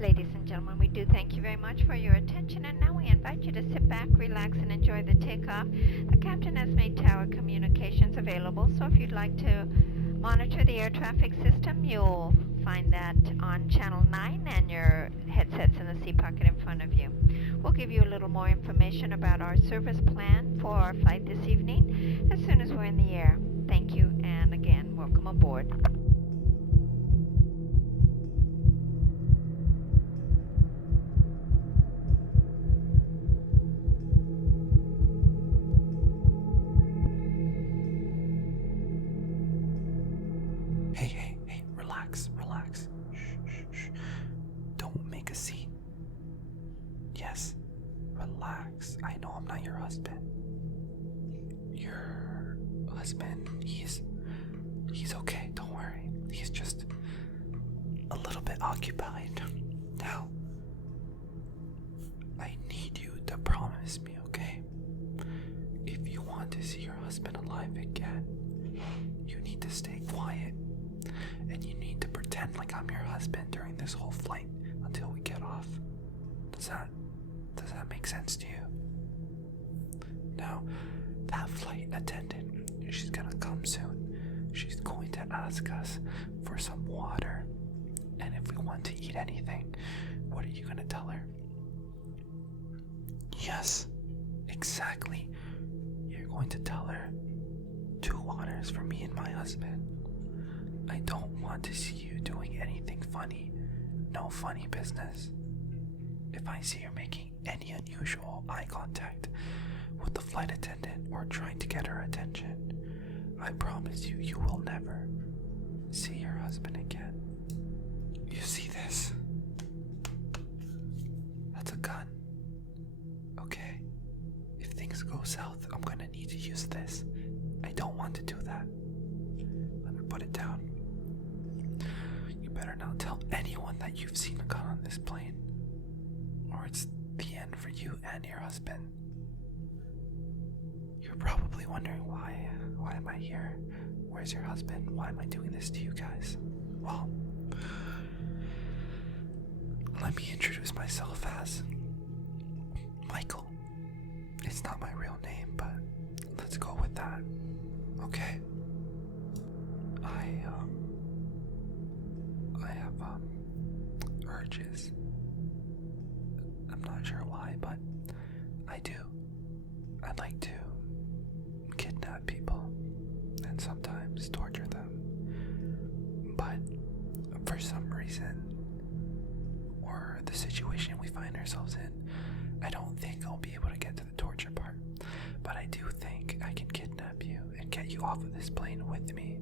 Ladies and gentlemen, we do thank you very much for your attention, and now we invite you to sit back, relax, and enjoy the takeoff. The captain has made tower communications available, so if you'd like to monitor the air traffic system, you'll find that on channel 9 and your headsets in the seat pocket in front of you. We'll give you a little more information about our service plan for our flight this evening as soon as we're in the air. Thank you, and again, welcome aboard. Hey, relax. Shh. Don't make a scene. Yes, relax. I know I'm not your husband. Your husband, he's okay, don't worry. He's just a little bit occupied. Now, I need you to promise me, okay? If you want to see your husband alive again, you need to stay quiet. And you need to pretend like I'm your husband during this whole flight until we get off. Does that make sense to you? Now, that flight attendant, she's gonna come soon. She's going to ask us for some water. And if we want to eat anything, what are you gonna tell her? Yes, exactly. You're going to tell her 2 waters for me and my husband. I don't want to see you doing anything funny. No funny business. If I see you making any unusual eye contact with the flight attendant or trying to get her attention, I promise you, you will never see your husband again. You see this? That's a gun. Okay? If things go south, I'm gonna need to use this. I don't want to do that. Let me put it down. You better not tell anyone that you've seen a gun on this plane, or it's the end for you and your husband. You're probably wondering why am I here? Where's your husband? Why am I doing this to you guys? Well, let me introduce myself as Michael. It's not my real name, but let's go with that. Okay? I have urges. I'm not sure why, but I do. I like to kidnap people and sometimes torture them. But for some reason, or the situation we find ourselves in, I don't think I'll be able to get to the torture part. But I do think I can kidnap you and get you off of this plane with me.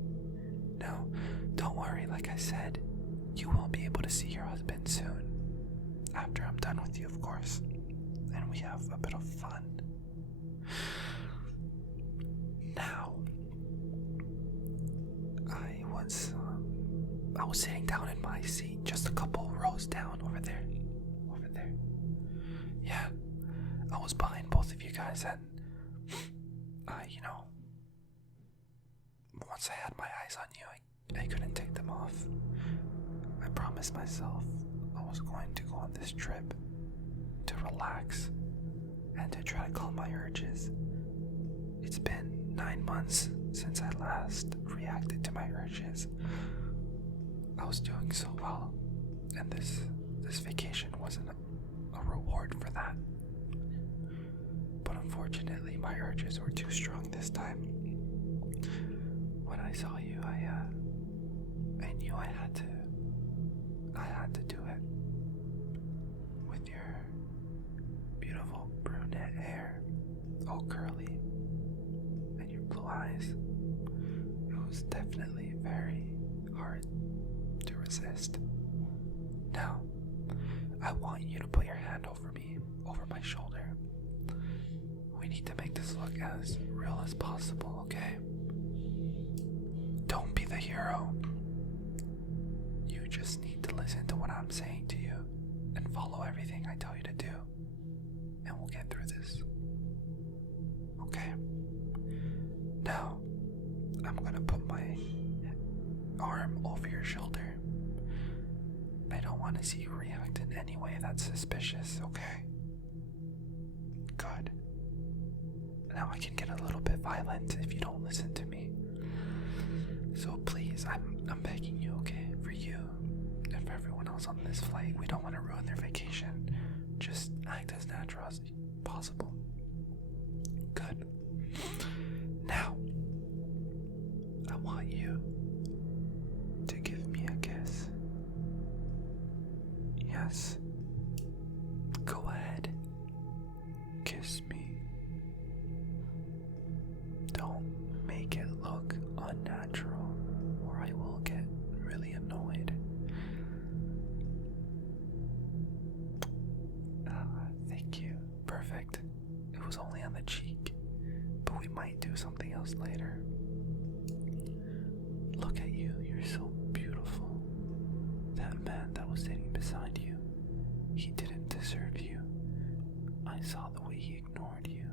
Now, don't worry, like I said, you will be able to see your husband soon. After I'm done with you, of course. And we have a bit of fun. Now, I was sitting down in my seat, just a couple rows down over there. Yeah, I was behind both of you guys, and once I had my eyes on you, I couldn't take them off. I promised myself I was going to go on this trip to relax and to try to calm my urges. It's been 9 months since I last reacted to my urges. I was doing so well, and this vacation wasn't a reward for that. But unfortunately, my urges were too strong this time. When I saw you, I knew I had to do it. With your beautiful brunette hair, all curly, and your blue eyes, it was definitely very hard to resist. Now, I want you to put your hand over me, over my shoulder. We need to make this look as real as possible, okay? Don't be the hero. You just need to listen to what I'm saying to you and follow everything I tell you to do. And we'll get through this. Okay? Now, I'm gonna put my arm over your shoulder I don't want to see you react in any way that's suspicious, okay? Good. Now I can get a little bit violent if you don't listen to me. So please, I'm begging you, okay? For you and for everyone else on this flight, we don't want to ruin their vacation. Just act as natural as possible. Good. Now, I want you to give me a kiss. Yes. Go ahead. Kiss me. Don't make it look unnatural, or I will get really annoyed. Thank you. Perfect. It was only on the cheek, but we might do something else later. Look at you, you're so beautiful. That man that was sitting beside you, he didn't deserve you. I saw the way he ignored you.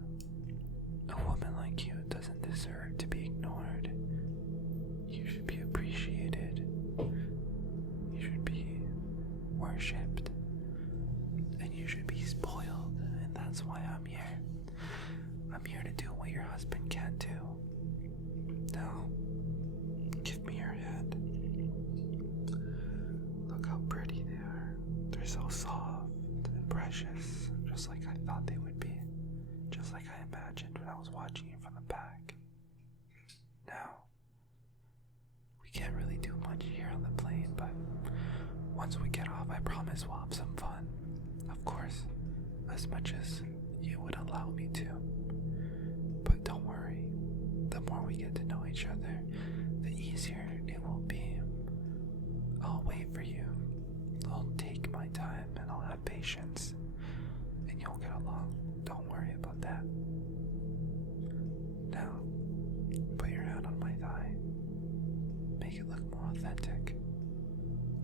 A woman like you doesn't deserve to be ignored. You should be appreciated. You should be worshipped. And you should be spoiled, and that's why I'm here. I'm here to do what your husband can't do. Now, give me your hand. Look how pretty they are. They're so soft and precious, just like I thought they would be. Just like I imagined when I was watching you from the back. Now, we can't really do much here on the plane, but once we get off, I promise we'll have some fun. Of course, as much as you would allow me to. But don't worry, the more we get to know each other, the easier it will be. I'll wait for you. I'll take my time and I'll have patience. And you'll get along. Don't worry about that. Now, put your hand on my thigh. Make it look more authentic.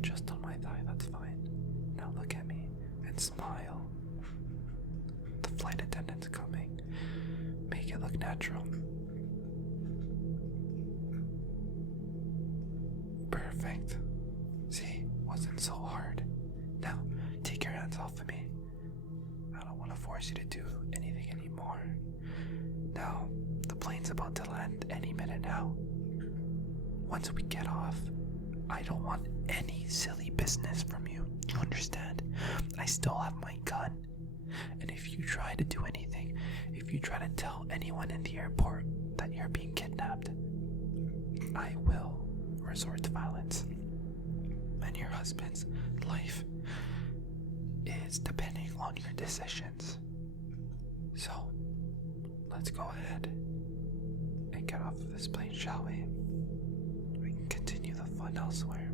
Just on my thigh, that's fine. Now look at me and smile. The flight attendant's coming. Make it look natural. Perfect. See, wasn't so hard. Now, take your hands off of me. I don't want to force you to do anything anymore. Now, the plane's about to land any minute now. Once we get off, I don't want any silly business from you. You understand? I still have my gun. And if you try to do anything, if you try to tell anyone in the airport that you're being kidnapped, I will resort to violence. And your husband's life is depending on your decisions. So, let's go ahead and get off of this plane, shall we? We can continue the fun elsewhere.